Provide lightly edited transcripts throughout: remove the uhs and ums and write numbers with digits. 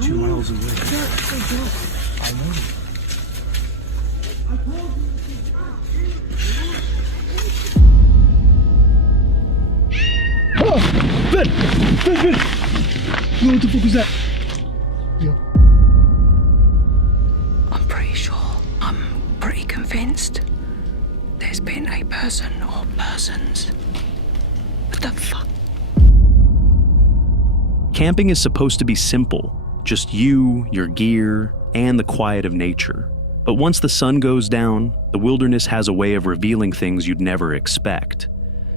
we're 2 miles away. I know. Oh, Ben! What the fuck was that? Yeah. I'm pretty convinced there's been a person or persons. What the fuck? Camping is supposed to be simple, just you, your gear, and the quiet of nature. But once the sun goes down, the wilderness has a way of revealing things you'd never expect.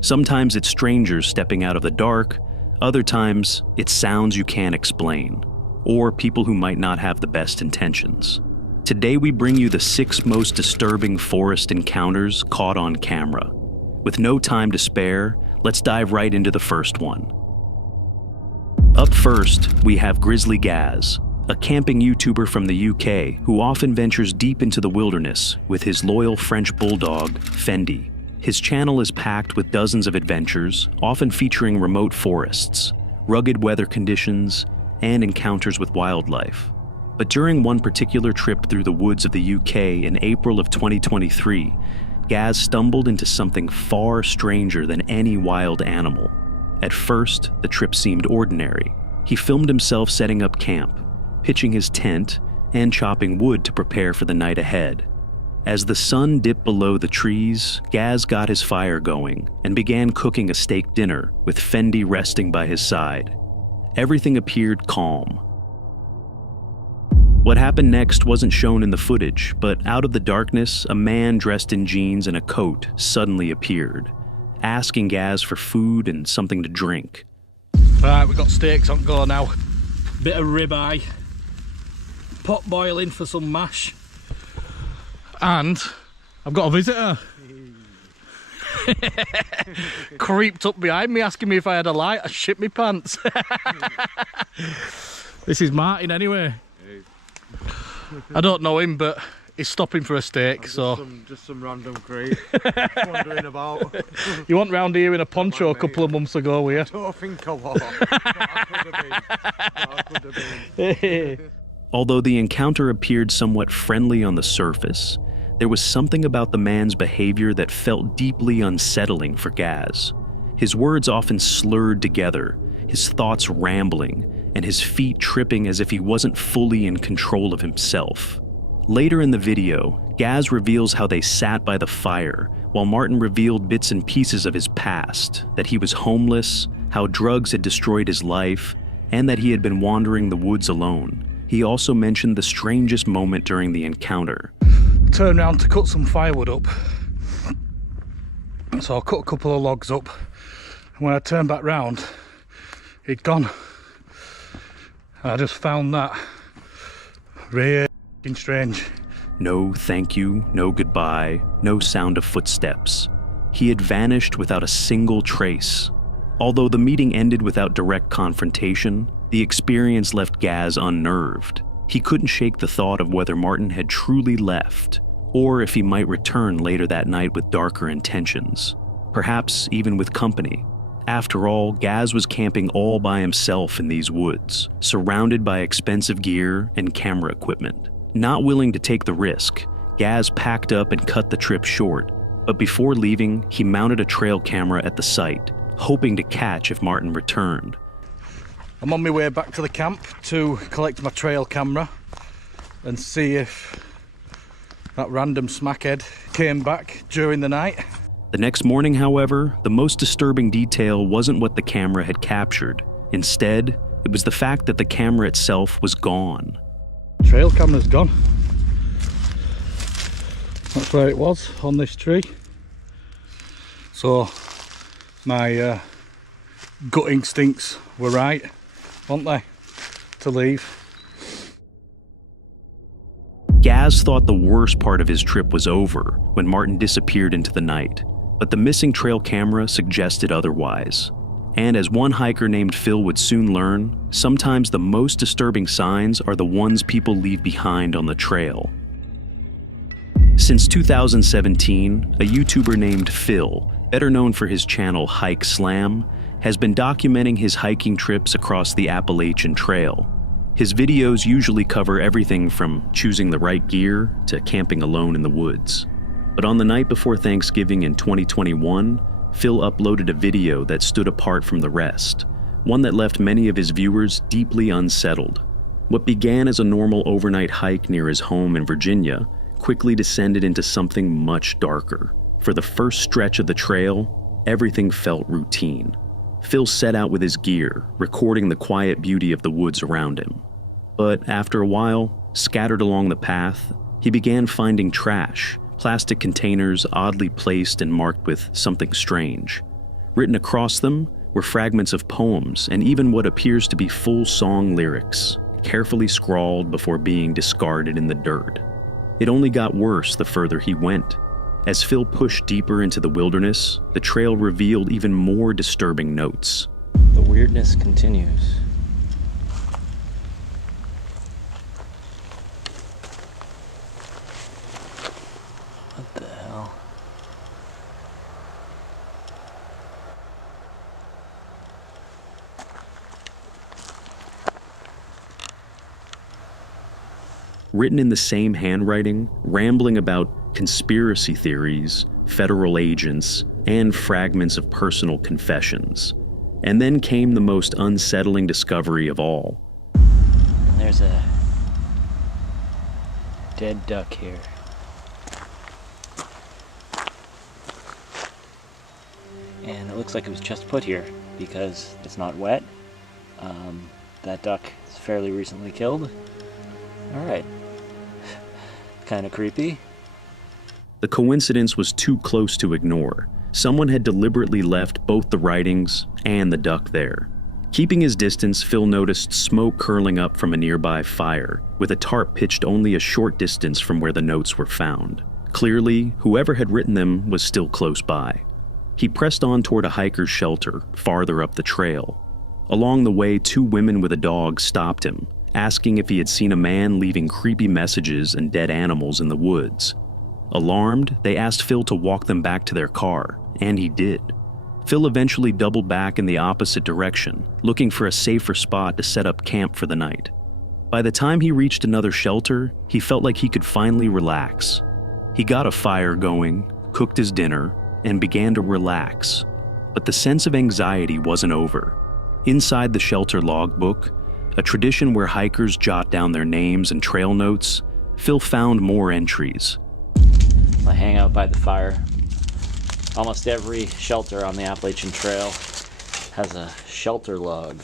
Sometimes it's strangers stepping out of the dark, other times it's sounds you can't explain, or people who might not have the best intentions. Today we bring you the 6 most disturbing forest encounters caught on camera. With no time to spare, let's dive right into the first one. Up first, we have Grizzly Gaz, a camping YouTuber from the UK who often ventures deep into the wilderness with his loyal French bulldog, Fendi. His channel is packed with dozens of adventures, often featuring remote forests, rugged weather conditions, and encounters with wildlife. But during one particular trip through the woods of the UK in April of 2023, Gaz stumbled into something far stranger than any wild animal. At first, the trip seemed ordinary. He filmed himself setting up camp, pitching his tent, and chopping wood to prepare for the night ahead. As the sun dipped below the trees, Gaz got his fire going and began cooking a steak dinner with Fendi resting by his side. Everything appeared calm. What happened next wasn't shown in the footage, but out of the darkness, a man dressed in jeans and a coat suddenly appeared, asking Gaz for food and something to drink. Right, we've got steaks on go now. Bit of ribeye, pot boiling for some mash, and I've got a visitor. Creeped up behind me asking me if I had a light. I shit my pants. This is Martin anyway. I don't know him, but he's stopping for a steak, so... Just some random crate wandering about. You went round here in a poncho a couple of months ago, were you? I don't think I was. I could have been. Although the encounter appeared somewhat friendly on the surface, there was something about the man's behavior that felt deeply unsettling for Gaz. His words often slurred together, his thoughts rambling, and his feet tripping as if he wasn't fully in control of himself. Later in the video, Gaz reveals how they sat by the fire, while Martin revealed bits and pieces of his past, that he was homeless, how drugs had destroyed his life, and that he had been wandering the woods alone. He also mentioned the strangest moment during the encounter. Turned round to cut some firewood up. So I cut a couple of logs up, and when I turned back round, he'd gone. I just found that really strange. No thank you, no goodbye, no sound of footsteps. He had vanished without a single trace. Although the meeting ended without direct confrontation, the experience left Gaz unnerved. He couldn't shake the thought of whether Martin had truly left, or if he might return later that night with darker intentions, perhaps even with company. After all, Gaz was camping all by himself in these woods, surrounded by expensive gear and camera equipment. Not willing to take the risk, Gaz packed up and cut the trip short, but before leaving, he mounted a trail camera at the site, hoping to catch if Martin returned. I'm on my way back to the camp to collect my trail camera and see if that random smackhead came back during the night. The next morning, however, the most disturbing detail wasn't what the camera had captured. Instead, it was the fact that the camera itself was gone. Trail camera's gone. That's where it was, on this tree. So, my gut instincts were right, weren't they, to leave. Gaz thought the worst part of his trip was over when Martin disappeared into the night, but the missing trail camera suggested otherwise. And as one hiker named Phil would soon learn, sometimes the most disturbing signs are the ones people leave behind on the trail. Since 2017, a YouTuber named Phil, better known for his channel Hike Slam, has been documenting his hiking trips across the Appalachian Trail. His videos usually cover everything from choosing the right gear to camping alone in the woods. But on the night before Thanksgiving in 2021, Phil uploaded a video that stood apart from the rest, one that left many of his viewers deeply unsettled. What began as a normal overnight hike near his home in Virginia quickly descended into something much darker. For the first stretch of the trail, everything felt routine. Phil set out with his gear, recording the quiet beauty of the woods around him. But after a while, scattered along the path, he began finding trash, plastic containers oddly placed and marked with something strange. Written across them were fragments of poems and even what appears to be full song lyrics, carefully scrawled before being discarded in the dirt. It only got worse the further he went. As Phil pushed deeper into the wilderness, the trail revealed even more disturbing notes. The weirdness continues. What the hell? Written in the same handwriting, rambling about conspiracy theories, federal agents, and fragments of personal confessions. And then came the most unsettling discovery of all. And there's a dead duck here. And it looks like it was just put here because it's not wet. That duck is fairly recently killed. Alright. Kind of creepy. The coincidence was too close to ignore. Someone had deliberately left both the writings and the duck there. Keeping his distance, Phil noticed smoke curling up from a nearby fire, with a tarp pitched only a short distance from where the notes were found. Clearly, whoever had written them was still close by. He pressed on toward a hiker's shelter, farther up the trail. Along the way, 2 women with a dog stopped him, asking if he had seen a man leaving creepy messages and dead animals in the woods. Alarmed, they asked Phil to walk them back to their car, and he did. Phil eventually doubled back in the opposite direction, looking for a safer spot to set up camp for the night. By the time he reached another shelter, he felt like he could finally relax. He got a fire going, cooked his dinner, and began to relax. But the sense of anxiety wasn't over. Inside the shelter logbook, a tradition where hikers jot down their names and trail notes, Phil found more entries. I hang out by the fire. Almost every shelter on the Appalachian Trail has a shelter log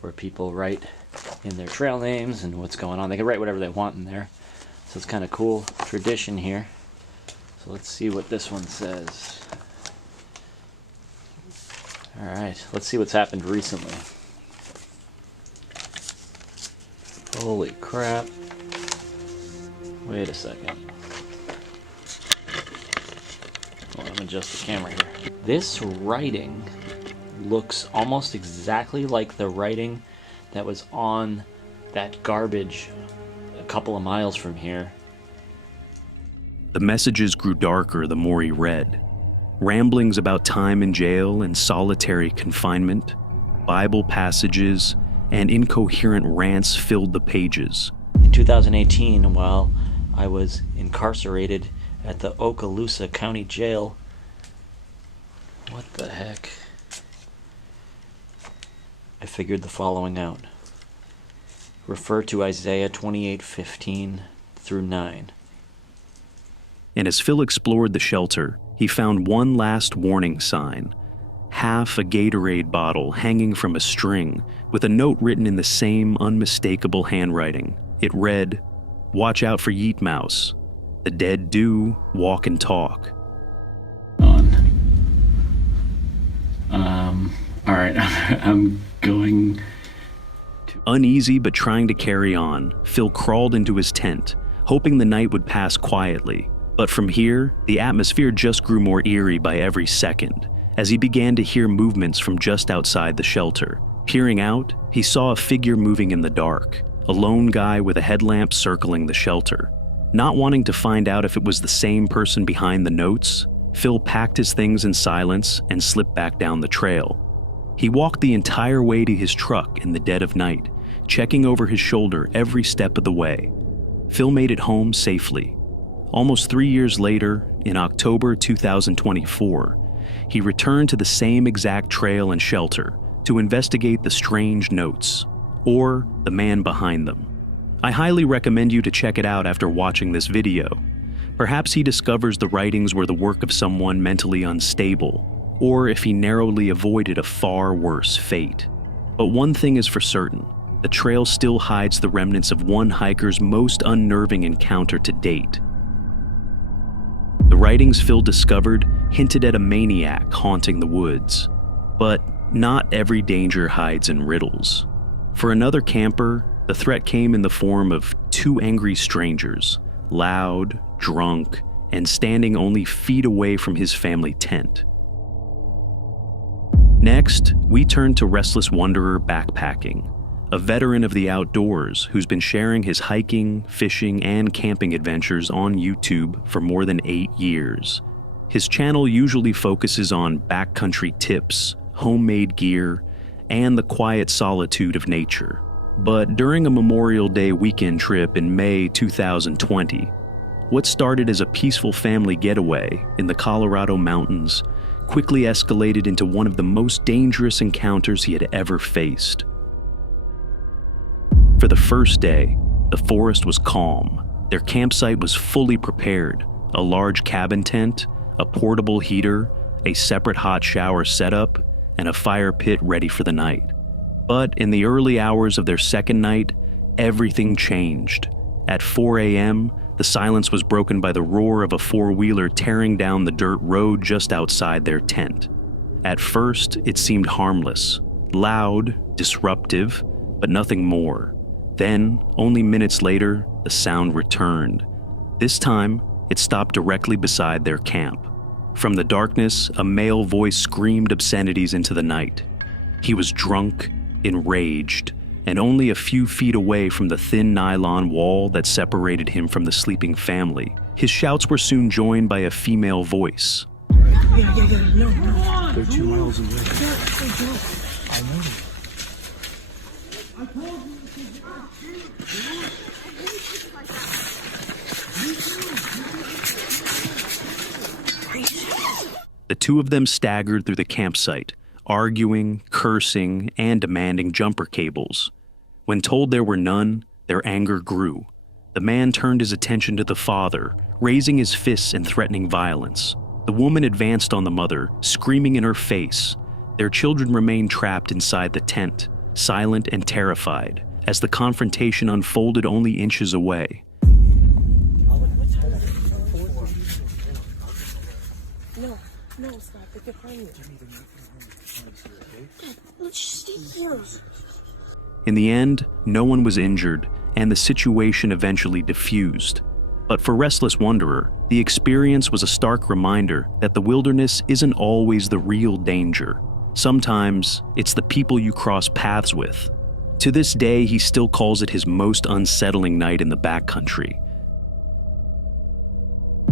where people write in their trail names and what's going on. They can write whatever they want in there. So it's kind of cool tradition here. So let's see what this one says. Alright, let's see what's happened recently. Holy crap. Wait a second. Hold on, I'm gonna adjust the camera here. This writing looks almost exactly like the writing that was on that garbage a couple of miles from here. The messages grew darker the more he read. Ramblings about time in jail and solitary confinement, Bible passages, and incoherent rants filled the pages. In 2018, while I was incarcerated at the Okaloosa County Jail, what the heck? I figured the following out. Refer to Isaiah 28:15 through 9. And as Phil explored the shelter, he found one last warning sign. Half a Gatorade bottle hanging from a string with a note written in the same unmistakable handwriting. It read, "Watch out for Yeet Mouse. The dead do walk and talk." Alright, I'm going... Uneasy but trying to carry on, Phil crawled into his tent, hoping the night would pass quietly. But from here, the atmosphere just grew more eerie by every second, as he began to hear movements from just outside the shelter. Peering out, he saw a figure moving in the dark, a lone guy with a headlamp circling the shelter. Not wanting to find out if it was the same person behind the notes, Phil packed his things in silence and slipped back down the trail. He walked the entire way to his truck in the dead of night, checking over his shoulder every step of the way. Phil made it home safely. Almost 3 years later, in October 2024, he returned to the same exact trail and shelter to investigate the strange notes, or the man behind them. I highly recommend you to check it out after watching this video. Perhaps he discovers the writings were the work of someone mentally unstable, or if he narrowly avoided a far worse fate. But one thing is for certain, the trail still hides the remnants of one hiker's most unnerving encounter to date. The writings Phil discovered hinted at a maniac haunting the woods, but not every danger hides in riddles. For another camper, the threat came in the form of two angry strangers, loud, drunk, and standing only feet away from his family tent. Next, we turn to Restless Wanderer Backpacking, a veteran of the outdoors who's been sharing his hiking, fishing, and camping adventures on YouTube for more than 8 years. His channel usually focuses on backcountry tips, homemade gear, and the quiet solitude of nature. But during a Memorial Day weekend trip in May 2020, what started as a peaceful family getaway in the Colorado mountains quickly escalated into one of the most dangerous encounters he had ever faced. For the first day, the forest was calm. Their campsite was fully prepared, a large cabin tent, a portable heater, a separate hot shower setup, and a fire pit ready for the night. But in the early hours of their second night, everything changed. At 4 a.m., the silence was broken by the roar of a four-wheeler tearing down the dirt road just outside their tent. At first, it seemed harmless, loud, disruptive, but nothing more. Then, only minutes later, the sound returned. This time, it stopped directly beside their camp. From the darkness, a male voice screamed obscenities into the night. He was drunk, enraged, and only a few feet away from the thin nylon wall that separated him from the sleeping family. His shouts were soon joined by a female voice. They're 2 miles away. I know. The two of them staggered through the campsite, arguing, cursing, and demanding jumper cables. When told there were none, their anger grew. The man turned his attention to the father, raising his fists and threatening violence. The woman advanced on the mother, screaming in her face. Their children remained trapped inside the tent, silent and terrified, as the confrontation unfolded only inches away. No, stop. They can find you. Let's stay here. In the end, no one was injured, and the situation eventually diffused. But for Restless Wanderer, the experience was a stark reminder that the wilderness isn't always the real danger. Sometimes, it's the people you cross paths with. To this day, he still calls it his most unsettling night in the backcountry.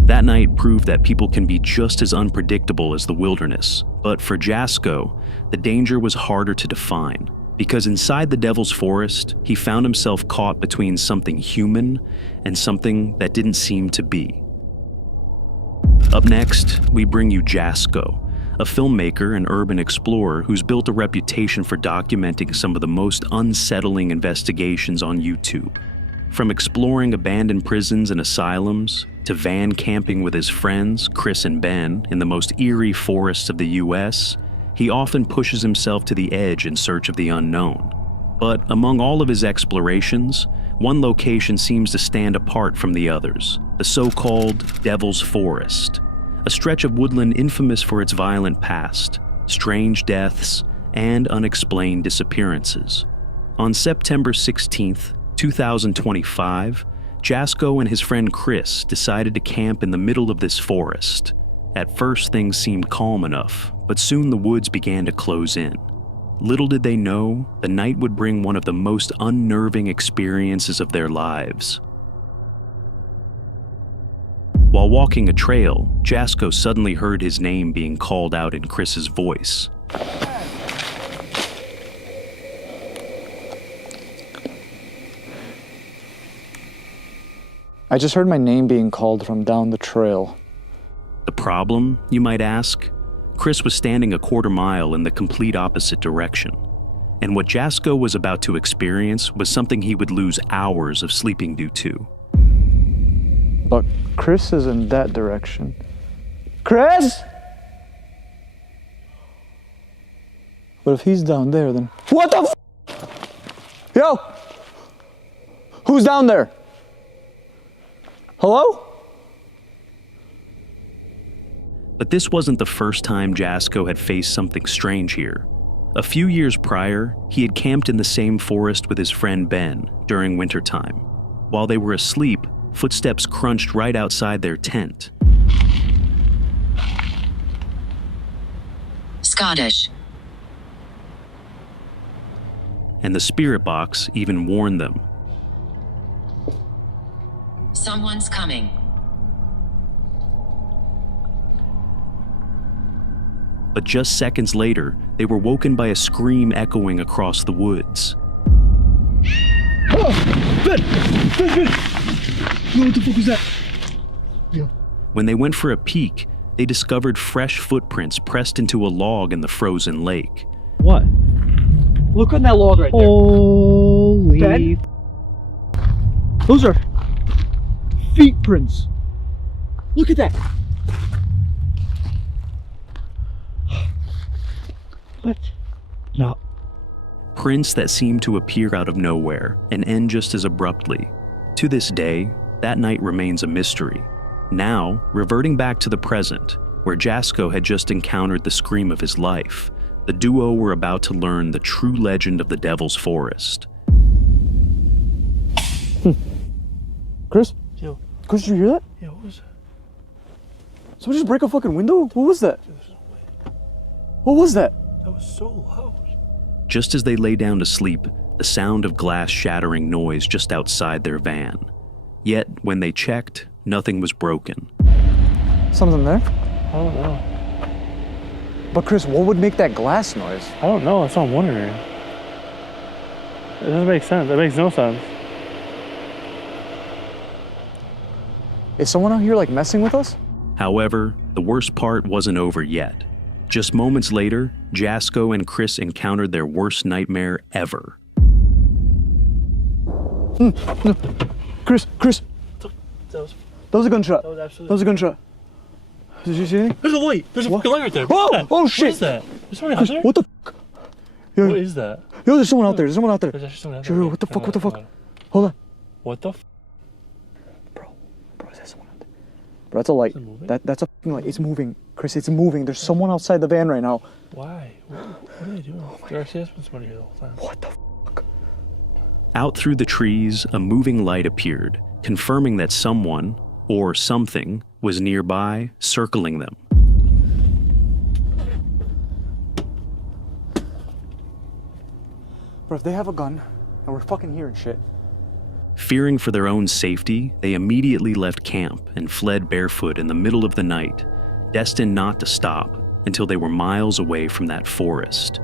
That night proved that people can be just as unpredictable as the wilderness, but for Jasko, the danger was harder to define, because inside the Devil's Forest, he found himself caught between something human and something that didn't seem to be. Up next, we bring you Jasko, a filmmaker and urban explorer who's built a reputation for documenting some of the most unsettling investigations on YouTube. From exploring abandoned prisons and asylums, to van camping with his friends, Chris and Ben, in the most eerie forests of the US, he often pushes himself to the edge in search of the unknown. But among all of his explorations, one location seems to stand apart from the others, the so-called Devil's Forest, a stretch of woodland infamous for its violent past, strange deaths, and unexplained disappearances. On September 16th, 2025, Jasko and his friend Chris decided to camp in the middle of this forest. At first, things seemed calm enough, but soon the woods began to close in. Little did they know, the night would bring one of the most unnerving experiences of their lives. While walking a trail, Jasko suddenly heard his name being called out in Chris's voice. I just heard my name being called from down the trail. The problem, you might ask? Chris was standing a quarter mile in the complete opposite direction. And what Jasko was about to experience was something he would lose hours of sleeping due to. But Chris is in that direction. Chris? But if he's down there, then... What the f? Yo! Who's down there? Hello? But this wasn't the first time Jasko had faced something strange here. A few years prior, he had camped in the same forest with his friend Ben during wintertime. While they were asleep, footsteps crunched right outside their tent. Scottish. And the spirit box even warned them. Someone's coming. But just seconds later, they were woken by a scream echoing across the woods. Oh, Ben! Yo, what the fuck was that? Yo. When they went for a peek, they discovered fresh footprints pressed into a log in the frozen lake. What? Look on that log right there. Holy... Ben? Those are feet prints. Look at that. What? No. Prints that seemed to appear out of nowhere and end just as abruptly. To this day, that night remains a mystery. Now, reverting back to the present, where Jasko had just encountered the scream of his life, the duo were about to learn the true legend of the Devil's Forest. Chris? Yo. Chris, did you hear that? Yeah, what was that? Somebody just break a fucking window? What was that? What was that? That was so loud. Just as they lay down to sleep, the sound of glass shattering noise just outside their van. Yet, when they checked, nothing was broken. Something there? I don't know. But Chris, what would make that glass noise? I don't know. That's what I'm wondering. It doesn't make sense. It makes no sense. Is someone out here like messing with us? However, the worst part wasn't over yet. Just moments later, Jasko and Chris encountered their worst nightmare ever. No. Chris! That was a gunshot. was absolutely... That was a gunshot. Did you see anything? There's a light. There's a fucking light right there. Whoa! What is that? Oh shit! What is that? There's somebody out Chris, there? what the fuck? Yo, What is that? yo, there's someone out there. There's someone out there. There's actually someone out there. Yo, what the fuck? What the fuck? Hold on. What the f? Bro, is that someone out there? Bro, that's a light. Is it moving? That's a fucking light. It's moving. Chris, it's moving. There's someone outside the van right now. Why? What are they doing? There actually has been somebody here the whole time. What the fuck? Out through the trees, a moving light appeared, confirming that someone, or something, was nearby, circling them. Bro, if they have a gun, and we're fucking hearing shit. Fearing for their own safety, they immediately left camp and fled barefoot in the middle of the night, destined not to stop until they were miles away from that forest.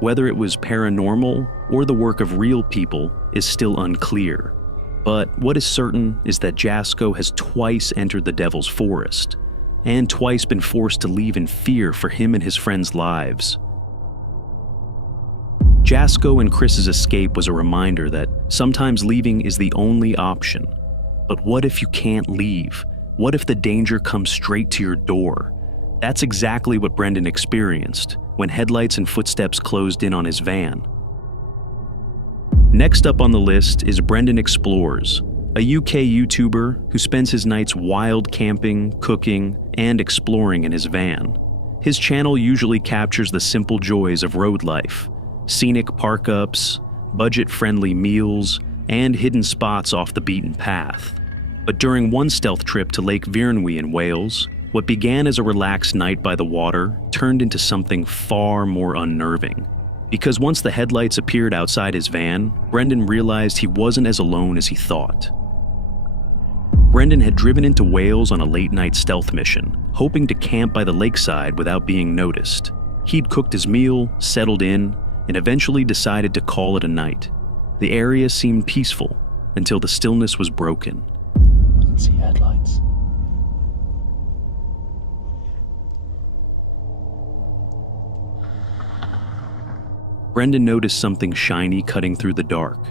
Whether it was paranormal or the work of real people is still unclear. But what is certain is that Jasko has twice entered the Devil's Forest, and twice been forced to leave in fear for him and his friends' lives. Jasko and Chris's escape was a reminder that sometimes leaving is the only option. But what if you can't leave? What if the danger comes straight to your door? That's exactly what Brendan experienced when headlights and footsteps closed in on his van. Next up on the list is Brendan Explores, a UK YouTuber who spends his nights wild camping, cooking, and exploring in his van. His channel usually captures the simple joys of road life, scenic park-ups, budget-friendly meals, and hidden spots off the beaten path. But during one stealth trip to Lake Vyrnwy in Wales, what began as a relaxed night by the water turned into something far more unnerving. Because once the headlights appeared outside his van, Brendan realized he wasn't as alone as he thought. Brendan had driven into Wales on a late-night stealth mission, hoping to camp by the lakeside without being noticed. He'd cooked his meal, settled in, and eventually decided to call it a night. The area seemed peaceful until the stillness was broken. can see headlights. Brendan noticed something shiny cutting through the dark.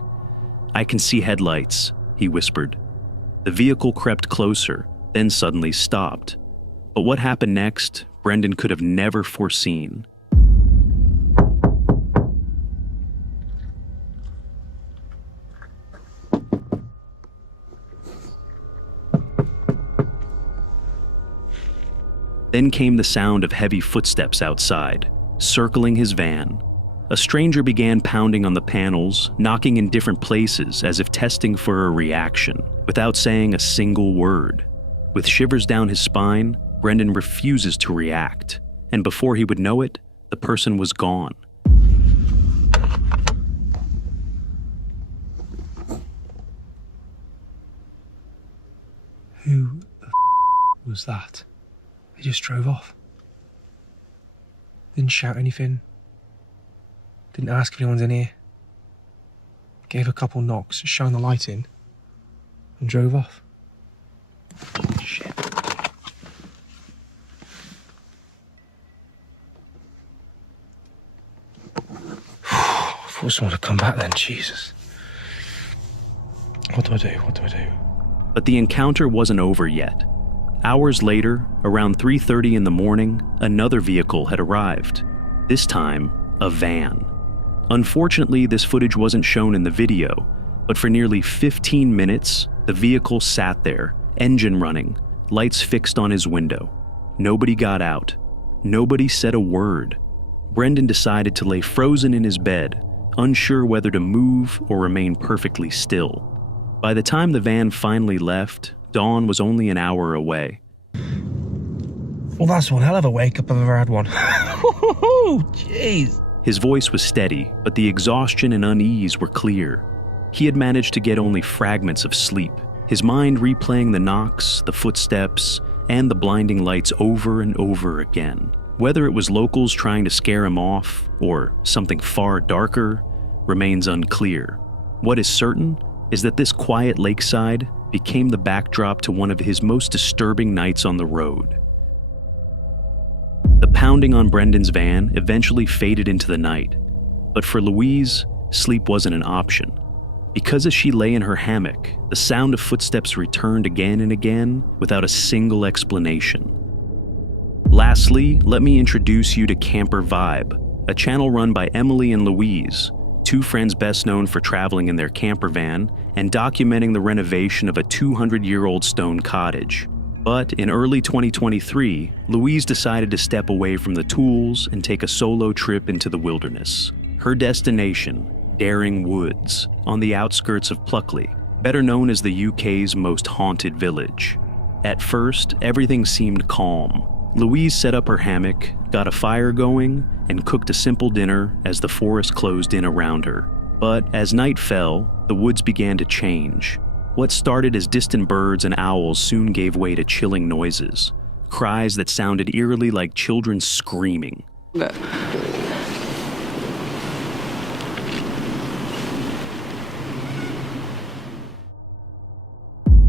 "I can see headlights," he whispered. The vehicle crept closer, then suddenly stopped. But what happened next, Brendan could have never foreseen. Then came the sound of heavy footsteps outside, circling his van. A stranger began pounding on the panels, knocking in different places as if testing for a reaction, without saying a single word. With shivers down his spine, Brendan refuses to react, and before he would know it, the person was gone. Who the was that? They just drove off. Didn't shout anything. Didn't ask if anyone's in here. Gave a couple knocks, shone the light in, and drove off. Shit. I thought someone would come back then, Jesus. What do I do? What do I do? But the encounter wasn't over yet. Hours later, around 3:30 in the morning, another vehicle had arrived. This time, a van. Unfortunately, this footage wasn't shown in the video, but for nearly 15 minutes, the vehicle sat there, engine running, lights fixed on his window. Nobody got out. Nobody said a word. Brendan decided to lay frozen in his bed, unsure whether to move or remain perfectly still. By the time the van finally left, dawn was only an hour away. Well, that's one hell of a wake-up I've ever had one. Oh, jeez. His voice was steady, but the exhaustion and unease were clear. He had managed to get only fragments of sleep, his mind replaying the knocks, the footsteps, and the blinding lights over and over again. Whether it was locals trying to scare him off, or something far darker, remains unclear. What is certain is that this quiet lakeside became the backdrop to one of his most disturbing nights on the road. The pounding on Brendan's van eventually faded into the night, but for Louise, sleep wasn't an option. Because as she lay in her hammock, the sound of footsteps returned again and again without a single explanation. Lastly, let me introduce you to Camper Vibe, a channel run by Emily and Louise, two friends best known for traveling in their camper van and documenting the renovation of a 200-year-old stone cottage. But in early 2023, Louise decided to step away from the tools and take a solo trip into the wilderness. Her destination, Daring Woods, on the outskirts of Pluckley, better known as the UK's most haunted village. At first, everything seemed calm. Louise set up her hammock, got a fire going, and cooked a simple dinner as the forest closed in around her. But as night fell, the woods began to change. What started as distant birds and owls soon gave way to chilling noises, cries that sounded eerily like children screaming.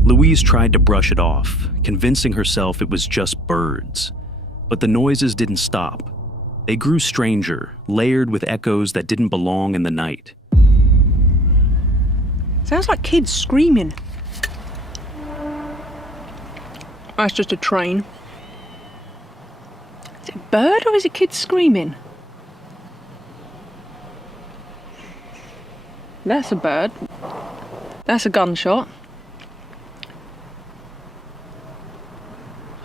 Louise tried to brush it off, convincing herself it was just birds. But the noises didn't stop. They grew stranger, layered with echoes that didn't belong in the night. Sounds like kids screaming. That's just a train. Is it a bird or is it kids screaming? That's a bird. That's a gunshot.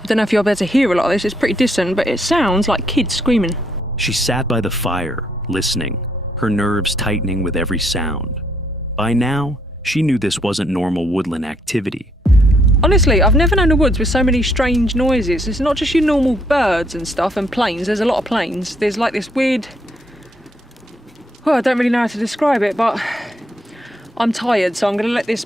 I don't know if you'll be able to hear a lot of this, it's pretty distant, but it sounds like kids screaming. She sat by the fire, listening, her nerves tightening with every sound. By now, she knew this wasn't normal woodland activity. Honestly, I've never known a woods with so many strange noises. It's not just your normal birds and stuff and planes. There's a lot of planes. There's like this weird... Well, I don't really know how to describe it, but I'm tired, so I'm going to let this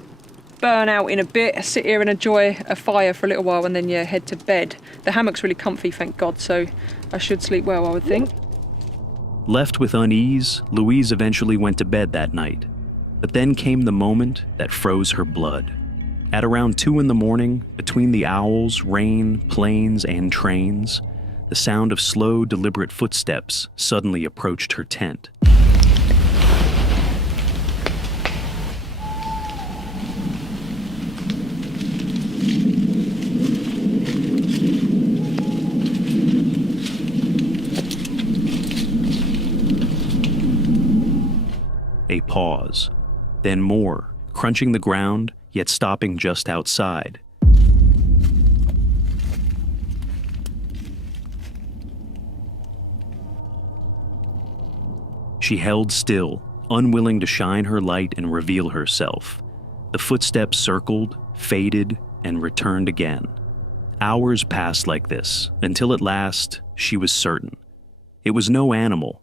burn out in a bit, sit here and enjoy a fire for a little while and then, yeah, head to bed. The hammock's really comfy, thank God, so I should sleep well, I would think. Left with unease, Louise eventually went to bed that night. But then came the moment that froze her blood. At around 2 in the morning, between the owls, rain, planes, and trains, the sound of slow, deliberate footsteps suddenly approached her tent. A pause, then more, crunching the ground, yet stopping just outside. She held still, unwilling to shine her light and reveal herself. The footsteps circled, faded, and returned again. Hours passed like this, until at last, she was certain. It was no animal.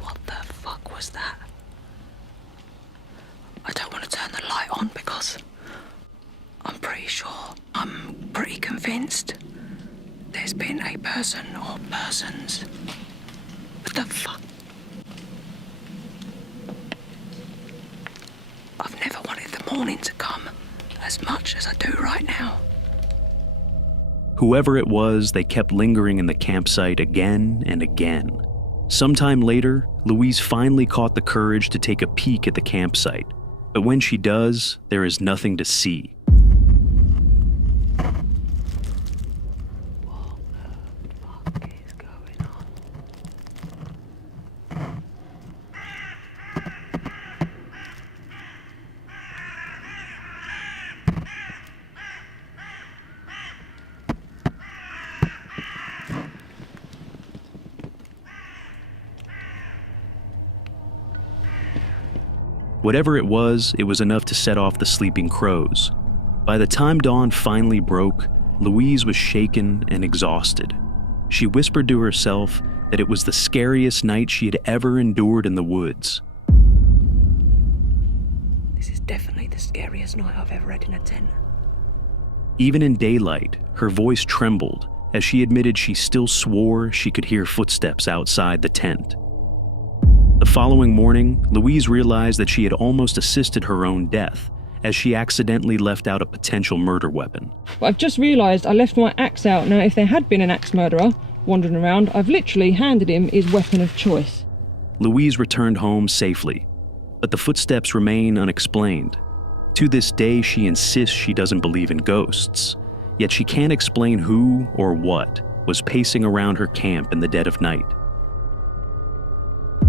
What the fuck was that? I don't want to turn the light on because I'm pretty convinced there's been a person or persons. What the fuck? I've never wanted the morning to come as much as I do right now. Whoever it was, they kept lingering in the campsite again and again. Sometime later, Louise finally caught the courage to take a peek at the campsite. But when she does, there is nothing to see. Whatever it was enough to set off the sleeping crows. By the time dawn finally broke, Louise was shaken and exhausted. She whispered to herself that it was the scariest night she had ever endured in the woods. This is definitely the scariest night I've ever had in a tent. Even in daylight, her voice trembled as she admitted she still swore she could hear footsteps outside the tent. The following morning, Louise realized that she had almost assisted her own death, as she accidentally left out a potential murder weapon. But I've just realised I left my axe out. Now, if there had been an axe murderer wandering around, I've literally handed him his weapon of choice. Louise returned home safely, but the footsteps remain unexplained. To this day, she insists she doesn't believe in ghosts, yet she can't explain who or what was pacing around her camp in the dead of night.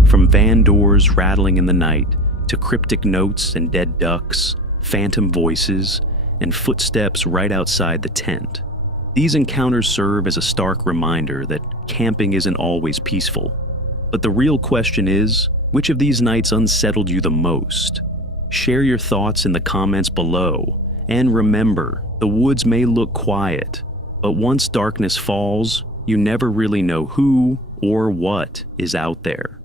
From van doors rattling in the night, to cryptic notes and dead ducks, phantom voices, and footsteps right outside the tent. These encounters serve as a stark reminder that camping isn't always peaceful. But the real question is, which of these nights unsettled you the most? Share your thoughts in the comments below, and remember, the woods may look quiet, but once darkness falls, you never really know who or what is out there.